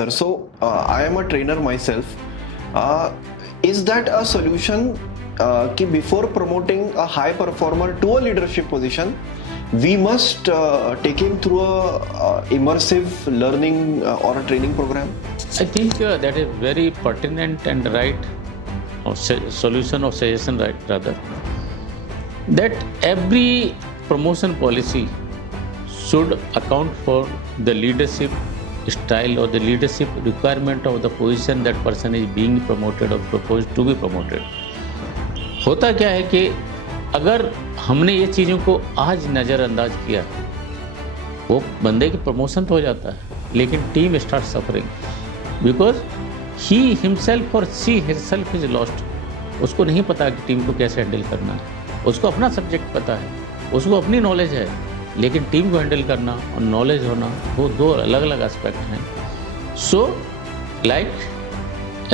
Sir, so I am a trainer myself. Uh, is that a solution? Ki before promoting a high performer to a leadership position, we must take him through a immersive learning or a training program? I think that is very pertinent and right solution or suggestion, right, rather, that every promotion policy should account for the leadership style or the leadership requirement of the position that person is being promoted or proposed to be promoted. होता क्या है कि अगर हमने ये चीज़ों को आज नज़रअंदाज किया, वो बंदे की प्रमोशन तो हो जाता है, लेकिन team start suffering because he himself और सी हिमसेल्फ इज लॉस्ट. उसको नहीं पता कि टीम को कैसे हैंडल करना है. उसको अपना सब्जेक्ट पता है, उसको अपनी नॉलेज है, लेकिन टीम को हैंडल करना और नॉलेज होना वो दो अलग अलग एस्पेक्ट हैं. So like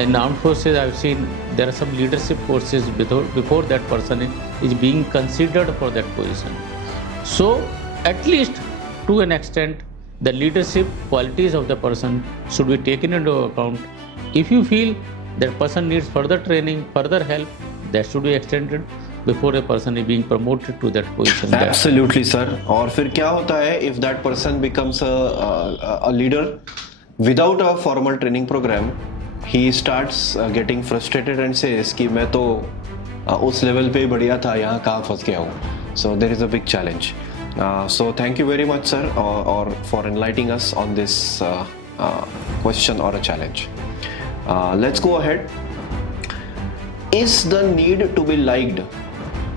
in armed forces, I've seen there are some leadership courses before that person is being considered for that position. So at least to an extent, the leadership qualities of the person should be taken into account. If you feel that person needs further training, further help, that should be extended before a person is being promoted to that position. Absolutely, sir. और फिर क्या होता है if that person becomes a leader without a formal training program? He starts getting frustrated and says कि मैं तो उस level पे बढ़िया था, यहाँ कहाँ फंस गया हूँ. So there is a big challenge. So thank you very much, sir, or for enlightening us on this question or a challenge. Let's go ahead. Is the need to be liked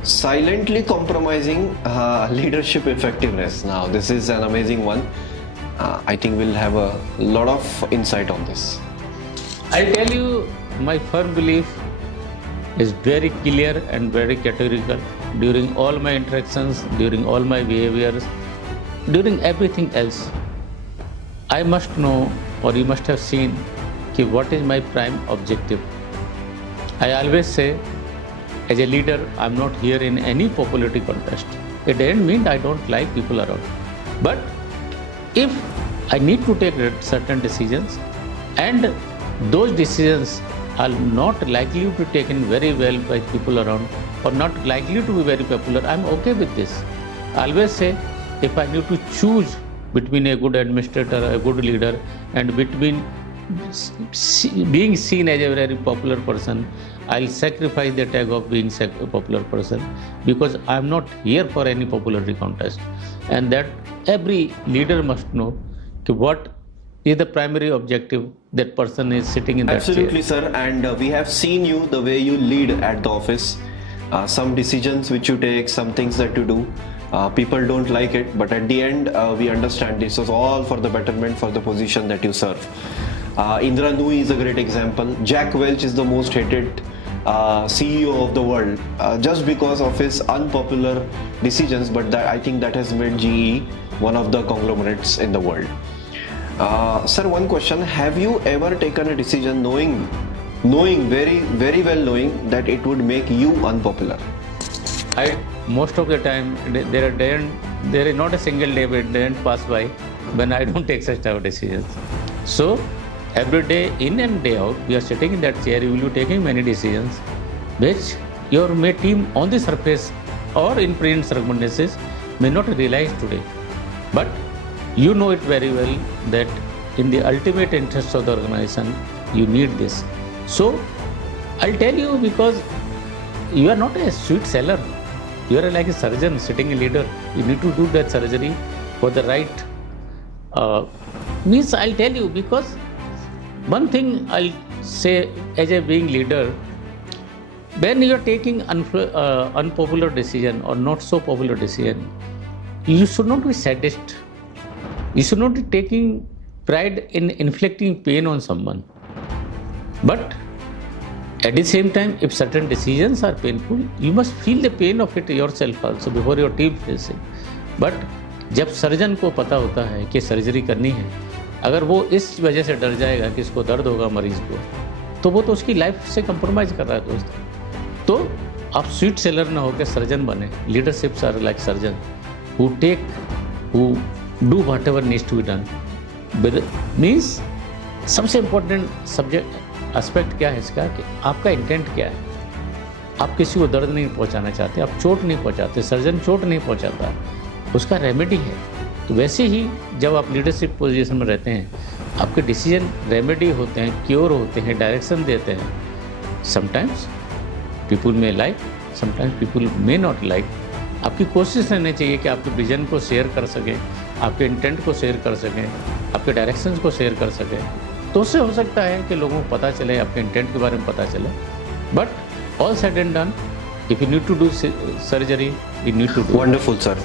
silently compromising leadership effectiveness? Now this is an amazing one. I think we'll have a lot of insight on this. I'll tell you, my firm belief is very clear and very categorical during all my interactions, during all my behaviors, during everything else. I must know, or you must have seen, कि what is my prime objective. I always say, as a leader, I'm not here in any popularity contest. It doesn't mean I don't like people around. But if I need to take certain decisions and those decisions are not likely to be taken very well by people around or not likely to be very popular, I'm okay with this. I always say, if I need to choose between a good administrator, a good leader, and between being seen as a very popular person, I'll sacrifice the tag of being a popular person because I'm not here for any popularity contest. And that every leader must know what is the primary objective that person is sitting in that Absolutely, chair. sir. And we have seen you the way you lead at the office. Some decisions which you take, some things that you do, people don't like it, but at the end we understand this is all for the betterment for the position that you serve. Indra Nooyi is a great example. Jack Welch is the most hated CEO of the world just because of his unpopular decisions, but that, I think that has made GE one of the conglomerates in the world. Sir, one question. Have you ever taken a decision knowing very well knowing that it would make you unpopular? Most of the time, there is not a single day that doesn't pass by when I don't take such type of decisions. So, every day, in and day out, we are sitting in that chair, you will be taking many decisions which your team on the surface or in present circumstances may not realize today. But you know it very well that in the ultimate interest of the organization, you need this. So, I'll tell you, because you are not a sweet seller. You are like a surgeon sitting a leader. You need to do that surgery for the right means. I'll tell you, because one thing I'll say as a being leader, when you are taking unpopular decision or not so popular decision, you should not be sadist. You should not be taking pride in inflicting pain on someone. But at the same time, if certain decisions are painful, you must feel the pain of it yourself also before your team feels it. But जब surgeon को पता होता है कि surgery करनी है, अगर वो इस वजह से डर जाएगा कि इसको दर्द होगा मरीज को, तो वो तो उसकी लाइफ से कंप्रोमाइज़ कर रहा है दोस्त. तो आप स्वीट सेलर ना होकर सर्जन बने. Leaderships are like surgeon who do whatever needs to be done. Means सबसे इम्पोर्टेंट सब्जेक्ट एस्पेक्ट क्या है इसका कि आपका इंटेंट क्या है। आप किसी को दर्द नहीं पहुंचाना चाहते, आप चोट नहीं पहुंचाते, सर्जन चोट नहीं पहुंचाता, उसका रेमेडी है। तो वैसे ही जब आप लीडरशिप पोजीशन में रहते हैं, आपके डिसीजन रेमेडी होते हैं, क्योर होते हैं, डायरेक्शन देते हैं। समटाइम्स पीपुल में like, sometimes people may not like. आपकी कोशिश रहनी चाहिए कि आपके विजन को शेयर कर सकें, आपके इंटेंट को शेयर कर सकें, आपके डायरेक्शंस को शेयर कर सकें। तो उससे हो सकता है कि लोगों को पता चले, आपके इंटेंट के बारे में पता चले। But all said and done, if you need to do surgery, you need to do. Wonderful, sir.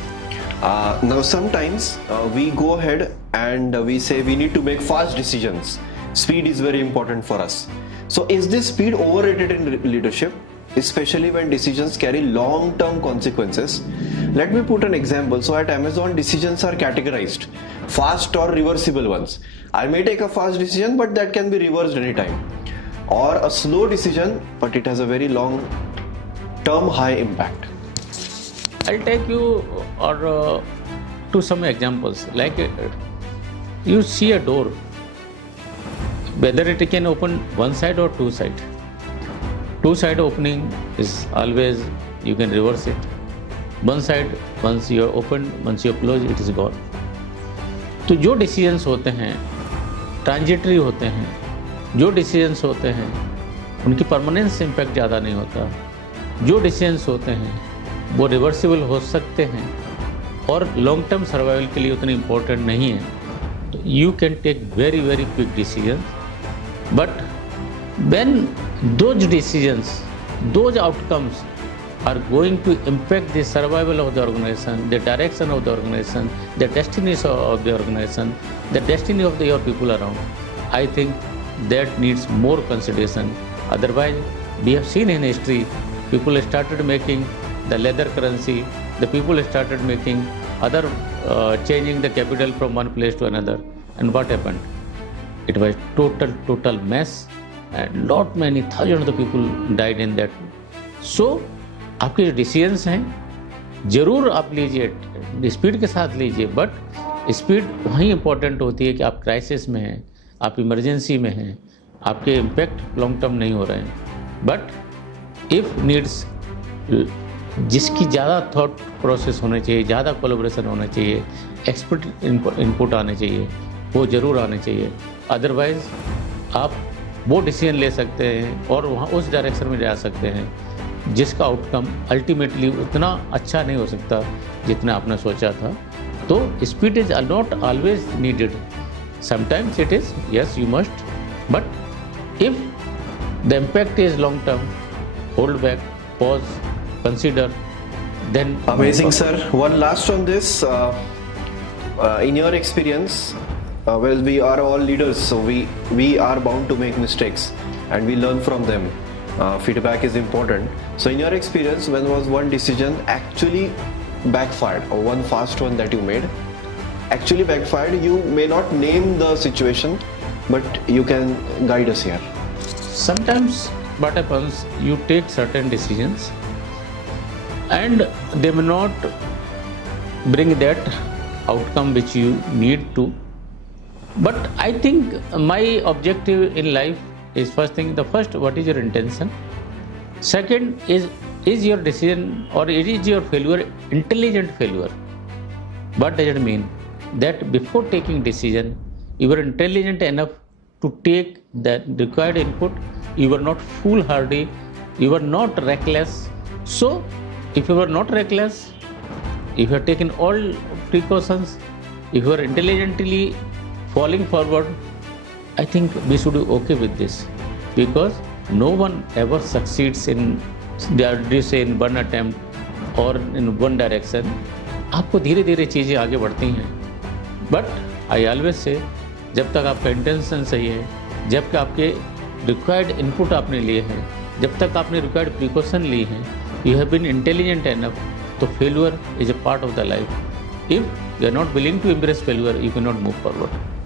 Now sometimes we go ahead and we say we need to make fast decisions. Speed is very important for us. So is this speed overrated in leadership, especially when decisions carry long-term consequences? Let me put an example. So at Amazon, decisions are categorized: fast or reversible ones. I may take a fast decision, but that can be reversed anytime. Or a slow decision, but it has a very long term high impact. I'll take you to some examples. Like you see a door, whether it can open one side or two side. Two side opening is always you can reverse it. One side, once you open, once you close, it is gone. तो जो decisions होते हैं transitory होते हैं, जो decisions होते हैं उनकी परमानेंस इम्पैक्ट ज़्यादा नहीं होता। जो डिसीजंस होते हैं वो रिवर्सिबल हो सकते हैं और लॉन्ग टर्म सर्वाइवल के लिए उतने इम्पोर्टेंट नहीं है। तो you can take very very quick decision, but when those decisions, those outcomes are going to impact the survival of the organization, the direction of the organization, the destinies of the organization, the destiny of your people around, I think that needs more consideration. Otherwise, we have seen in history, people started making the leather currency, the people started making other, changing the capital from one place to another, and what happened? It was total mess, and lot many thousands of people died in that. So आपके जो decisions हैं ज़रूर आप लीजिए, speed के साथ लीजिए, but speed वहीं इम्पोर्टेंट होती है कि आप क्राइसिस में हैं, आप इमरजेंसी में हैं, आपके इम्पैक्ट लॉन्ग टर्म नहीं हो रहे हैं। बट इफ़ नीड्स, जिसकी ज़्यादा थॉट प्रोसेस होना चाहिए, ज़्यादा कोलैबोरेशन होना चाहिए, एक्सपर्ट इनपुट आने चाहिए, वो ज़रूर आने चाहिए। अदरवाइज़ आप वो डिसीजन ले सकते हैं और वहाँ उस डायरेक्शन में जा सकते हैं जिसका आउटकम अल्टीमेटली उतना अच्छा नहीं हो सकता जितना आपने सोचा था। तो speed is not always needed, sometimes it is, yes you must, but if the impact is long term, hold back, pause, consider, then Amazing, sir. One last on this. In your experience, well, we are all leaders, so we are bound to make mistakes, and we learn from them. Feedback is important. So, in your experience, when was one decision actually backfired, or one fast one that you made actually backfired? You may not name the situation, but you can guide us here. Sometimes what happens, you take certain decisions and they may not bring that outcome which you need to. But I think my objective in life is, first thing, what is your intention? Second is your decision or is your failure intelligent failure? What does it mean? That before taking decision, you were intelligent enough to take the required input. You were not foolhardy. You were not reckless. So, if you were not reckless, if you have taken all precautions, if you are intelligently falling forward, I think we should be okay with this, because no one ever succeeds in one attempt or in one direction. आपको धीरे धीरे चीज़ें आगे बढ़ती हैं, but I always say जब तक आपका इंटेंशन सही है, जब तक आपके रिक्वायर्ड इनपुट आपने लिए हैं, जब तक आपने रिक्वायर्ड प्रिकॉशन ली हैं, you have been intelligent enough, तो failure is a part of the life. If you are not willing to embrace failure, you can not move forward.